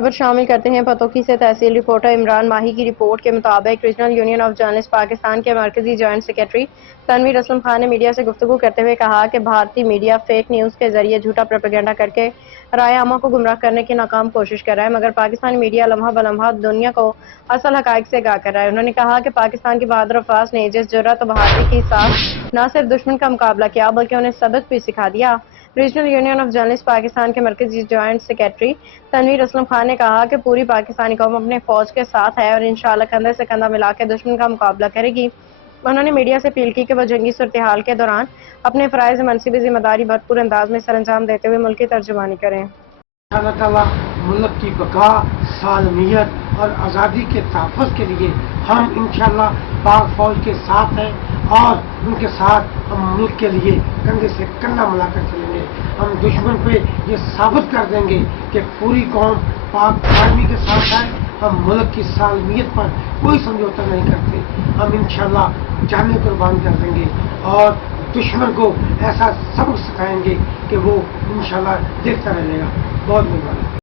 خبر شامل کرتے ہیں پتوکی سے تحصیل رپورٹر عمران ماہی کی رپورٹ کے مطابق regional union of journalist Pakistan کے مرکزی جوائنٹ سیکرٹری تنویر اسلم خان نے میڈیا سے گفتگو کرتے ہوئے کہا کہ بھارتی میڈیا فیک نیوز کے ذریعے جھوٹا پروپیگنڈا کر کے رائے عامہ کو گمراہ کرنے کی ناکام کوشش کر رہا ہے، مگر پاکستانی میڈیا لمحہ بلمحہ دنیا کو اصل حقائق سے آگاہ کر رہا ہے۔ انہوں نے کہا کہ پاکستان کی بہادر افواج نے جس جرأت و بہادری کے ساتھ نہ صرف دشمن کا مقابلہ کیا بلکہ انہیں سبق بھی سکھا دیا۔ Regional union of journalist Pakistan کے مرکزی جوائنٹ سیکرٹری تنویر اسلم خان نے کہا کہ پوری پاکستانی قوم اپنے فوج کے ساتھ ہے اور انشاءاللہ کندھے سے کندھا ملا کے دشمن کا مقابلہ کرے گی۔ انہوں نے میڈیا سے اپیل کی کہ وہ جنگی صورتحال کے دوران اپنے فرائض منصبی ذمہ داری بھرپور انداز میں سر انجام دیتے ہوئے ملک کی ترجمانی کریں۔ اللہ تعالیٰ ملک کی بقا، سالمیت اور آزادی کے تحفظ کے لیے ہم انشاءاللہ پاک فوج کے ساتھ ہیں اور ان کے ساتھ ہم ملک کے لیے کندھے سے کندھا ملا کر چلیں گے۔ ہم دشمن پہ یہ ثابت کر دیں گے کہ پوری قوم پاک آرمی کے ساتھ ہے۔ ہم ملک کی سالمیت پر کوئی سمجھوتا نہیں کرتے۔ ہم انشاءاللہ جانیں قربان کر دیں گے اور دشمن کو ایسا سبق سکھائیں گے کہ وہ انشاءاللہ دیکھتا رہے گا۔ بہت مہربانی۔